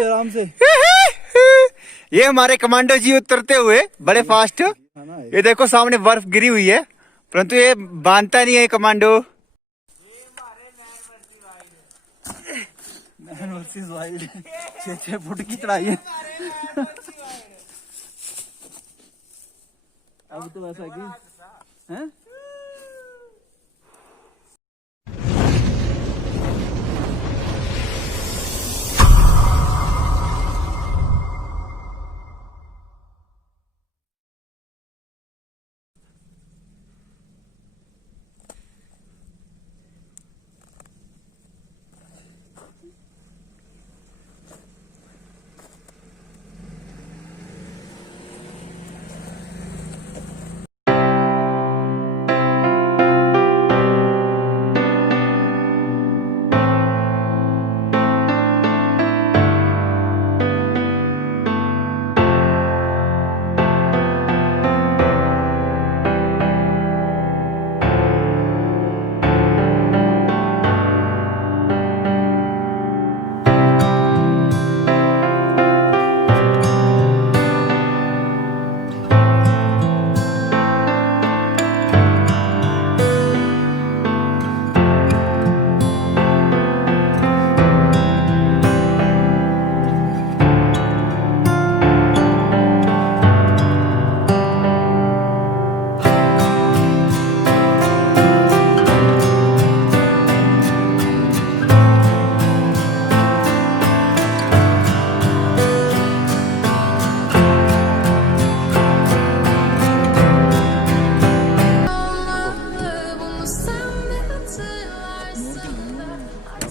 आराम से। ये हमारे कमांडो जी उतरते हुए बड़े फास्ट। ये देखो सामने बर्फ गिरी हुई है, परंतु ये बांधता नहीं है commando. Man versus wild 6 foot की चढ़ाई है। अब तो ऐसा कि हैं?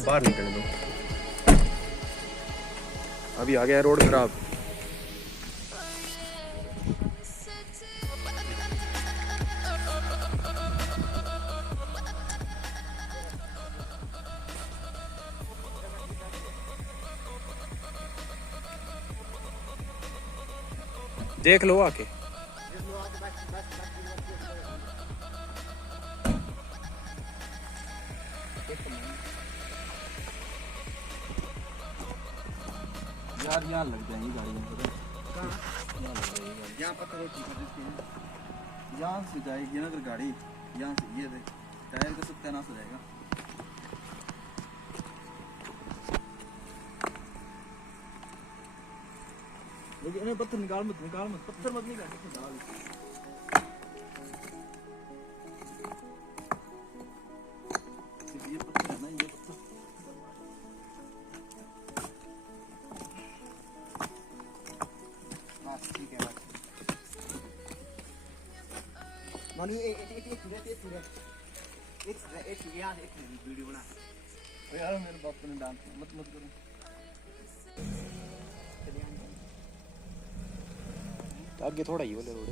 बाहर निकलने दो, अभी आ गया रोड खराब। देख लो आके। यार यहाँ लग जाएंगी गाड़ी में। यहाँ पता है यहाँ से जाएगी ना अगर गाड़ी, यहाँ से ये देख टायर का सत्यानाश हो जाएगा। लेकिन पत्थर निकाल मत, पत्थर मत निकाल। ये पत्थर है ना, ये पत्थर। ठीक है मानो एक वीडियो बना यार। मेरे बाप ने डांस मत करो। आगे थोड़ा ही बोले रोड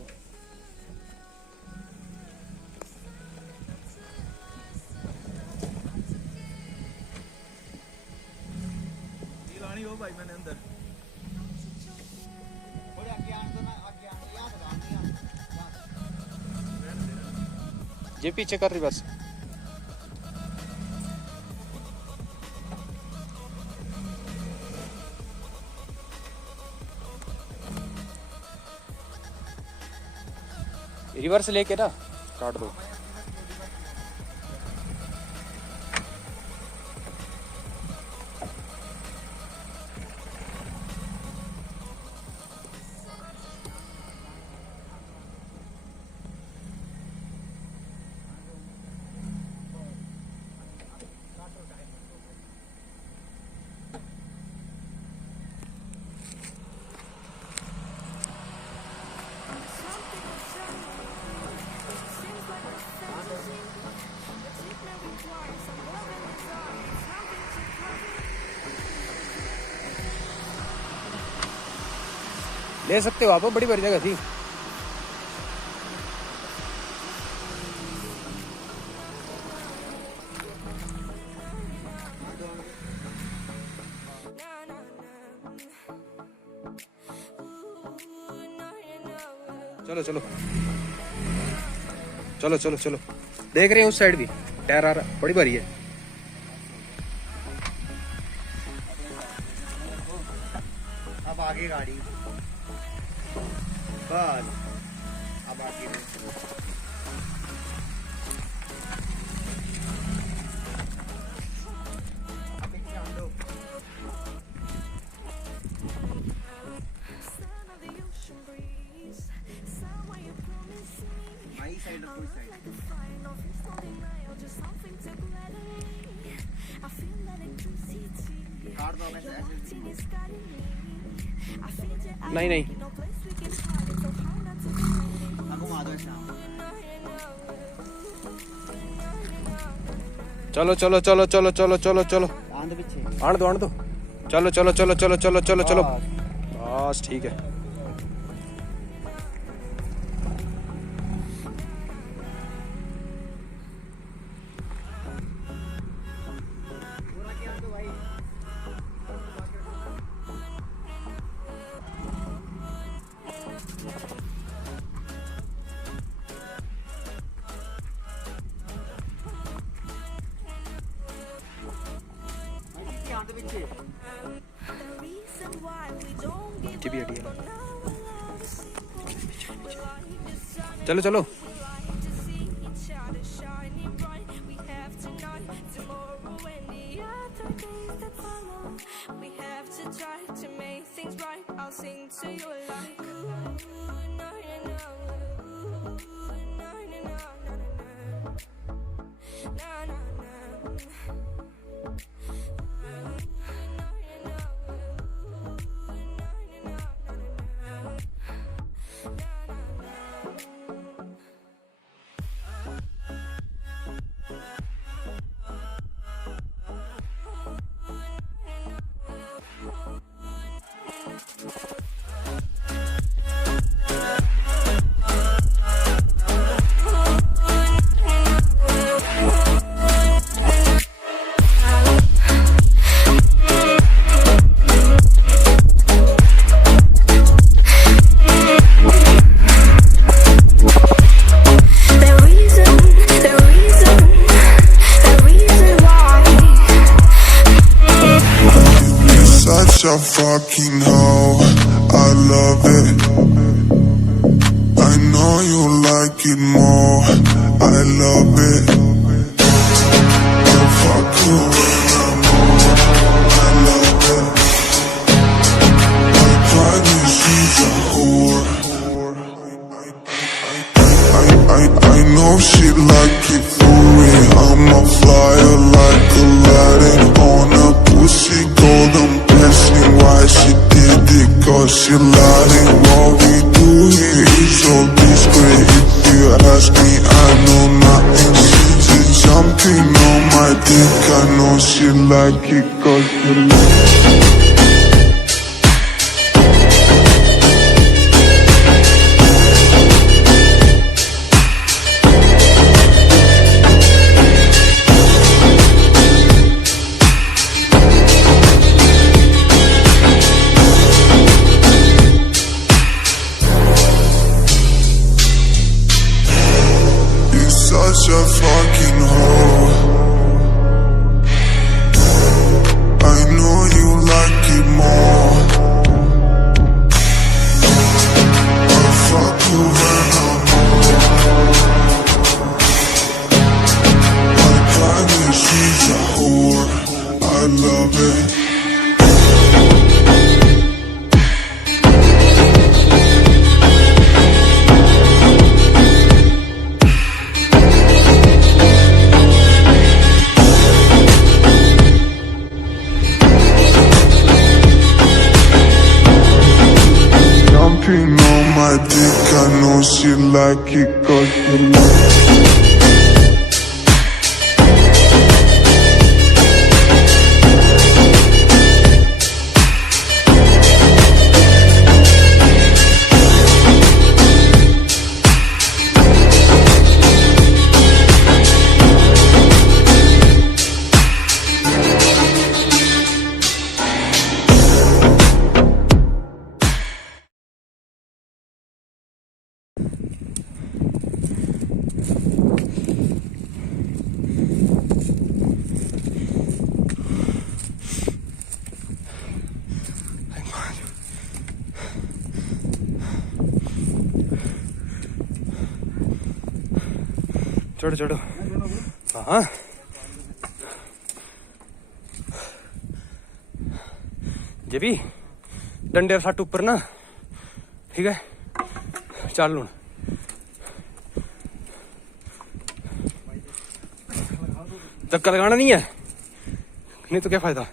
लानी हो भाई मैंने अंदर। ये पीछे कर रही बस। रिवर्स लेके ना काट दो। ले सकते हो आप, बड़ी बड़ी जगह थी। चलो चलो चलो चलो चलो, देख रहे हैं उस साइड भी टायर आ रहा, बड़ी भारी है। आगे गाड़ी, बस अब आगे साइड कोई साइड काट दो ऐसे नहीं नहीं घुमा दो ऐसे चलो चलो चलो चलो चलो चलो चलो आंध पीछे आण दो चलो चलो चलो चलो चलो चलो चलो बस ठीक है। चलो चलो a fucking hoe, I love it. I know you like it more, I love it. I fuck you when I'm on, I love it. My private she's a whore. I know she like it for real. I'm a flyer like Aladdin on a pussy golden blessing. Why she did it? Cause she lied. What we do here is so discreet. If you ask me, I know nothing. She's just jumping on my dick. I know she like it cause she like it. Such a fucking hoe. I know you like it more. I fuck you when I'm on. My private she's a whore. I love it. Jumping on my dick, I know she like it cause she like it. चढ़ो चढ़ो। हाँ जे भी डंडे सट ऊपर ना, ठीक है चल लून। धक्का लगाना नहीं है, नहीं तो क्या फायदा।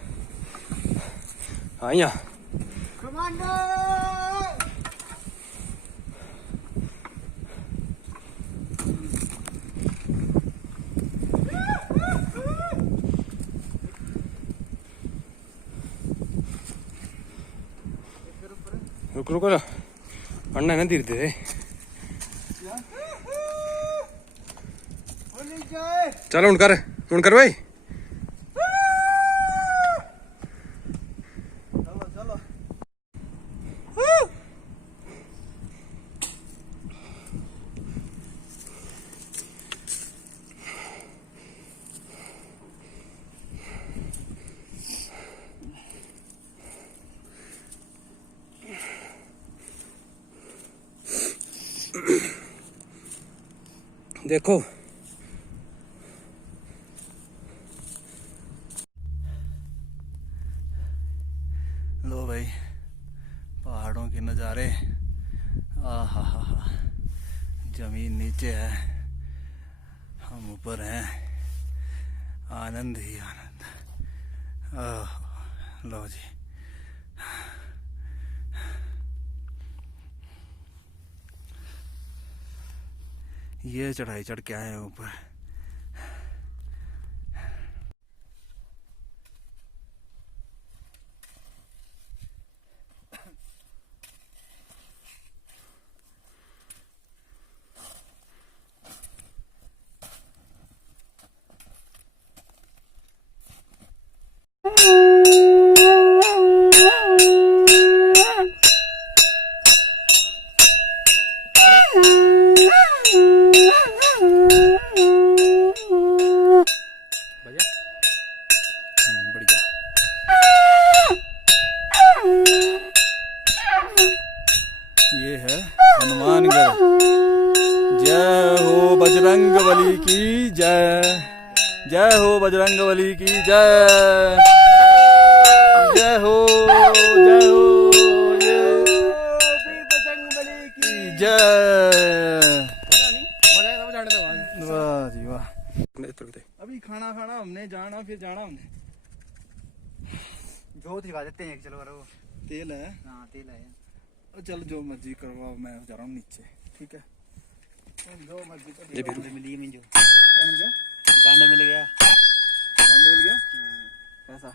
हाँ यहाँ रुक रुको, अन्ना है ना धीरे धीरे। चलो उन कर भाई। देखो लो भाई, पहाड़ों के नज़ारे। आहा हा हा, जमीन नीचे है, हम ऊपर हैं, आनंद ही आनंद। लो जी, ये चढ़ाई चढ़ के आए हैं ऊपर। बढ़िया। ये है हनुमानगढ़। जय हो बजरंग बली की जय, जय हो बजरंग बली की जय, जय हो जय हो, ये बजरंग बली की जय। वाह जी वाह। अभी खाना हमने, जाना फिर जाना हमने। जो दिखा देते हैं, चलो करो। तेल है? हाँ तेल है। चल जो मर्जी करवाओ, मैं जा रहा हूँ नीचे, ठीक है? जो मर्जी कर। डांडे मिल गई मुझे, क्या मिल गया? डांडे मिल गया। डांडे मिल गया? कैसा?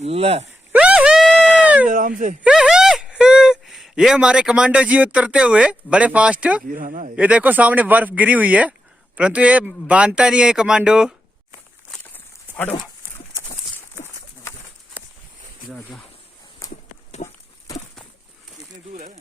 ले आराम से। ये हमारे कमांडो जी उतरते हुए बड़े फास्ट। ये देखो सामने बर्फ गिरी हुई है, परंतु ये बांधता नहीं है कमांडो। हटो। जा जा। कितनी दूर है?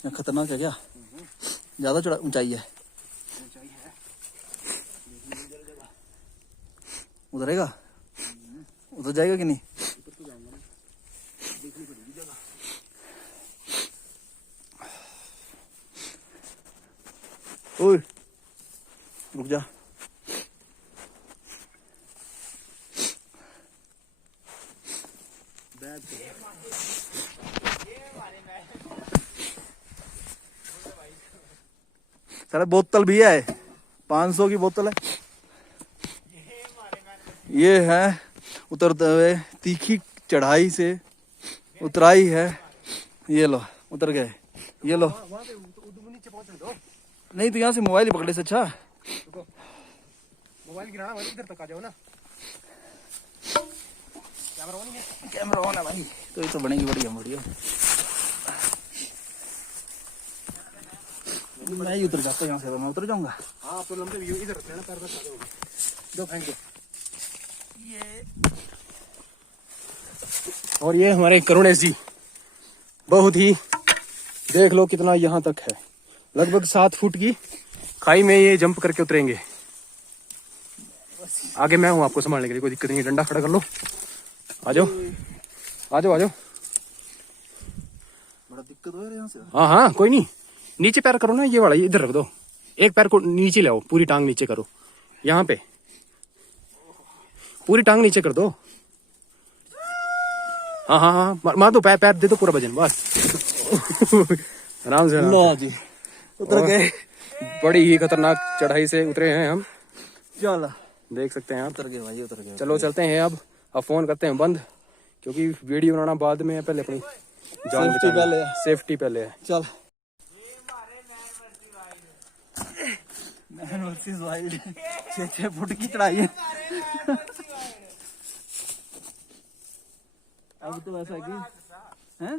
यहाँ खतरनाक है क्या? ज्यादा चढ़ा ऊंचाई है? उतरेगा? उतर जाएगा कि नहीं? ओए रुक जा। सारा बोतल भी है, 500 की बोतल है। ये है उतरते हुए तीखी चढ़ाई से उतराई है। ये लो उतर गए। ये लो नहीं तो यहाँ से मोबाइल ही पकड़े से अच्छा। मोबाइल गिराना भाई, इधर तक आ जाओ ना। कैमरा ऑन है भाई, तो ये तो बनेगी बढ़िया बढ़िया। मैं ही उतर जाता हूँ यहाँ से, तो मैं उतर जाऊंगा। हाँ तो लंबे व्यू इधर रखना, पैर तक आ जाओगे। दो फेंक दो। और ये हमारे करुणेश जी, बहुत ही देख लो कितना यहाँ तक है, लगभग 7 फुट की खाई में ये जंप करके उतरेंगे। आगे मैं हूँ आपको संभालने के लिए, कोई दिक्कत नहीं। डंडा खड़ा कर लो, आ जाओ आ जाओ आ जाओ। बड़ा दिक्कत हो रहा है यहाँ से। हाँ हाँ कोई नहीं, नीचे पैर करो ना, ये वाला इधर रख दो, एक पैर को नीचे लाओ, पूरी टांग नीचे करो, यहाँ पे पूरी टांग नीचे कर दो। हाँ हाँ हाँ मार दो, पैर पैर दे दो पूरा वजन, बस आराम से लो जी उतर गए। बड़ी ही खतरनाक चढ़ाई से उतरे हैं हम, चलो देख सकते हैं आप। उतर गए भाई, उतर गए। चलो चलते हैं अब फोन करते हैं बंद, क्योंकि वीडियो बनाना बाद में है, पहले अपनी जान सेफ्टी पहले है। सेफ्टी पहले है। चल मैन वर्सेस वाइल्ड 6 फुट की चढ़ाई है। अब तो ऐसा है कि हैं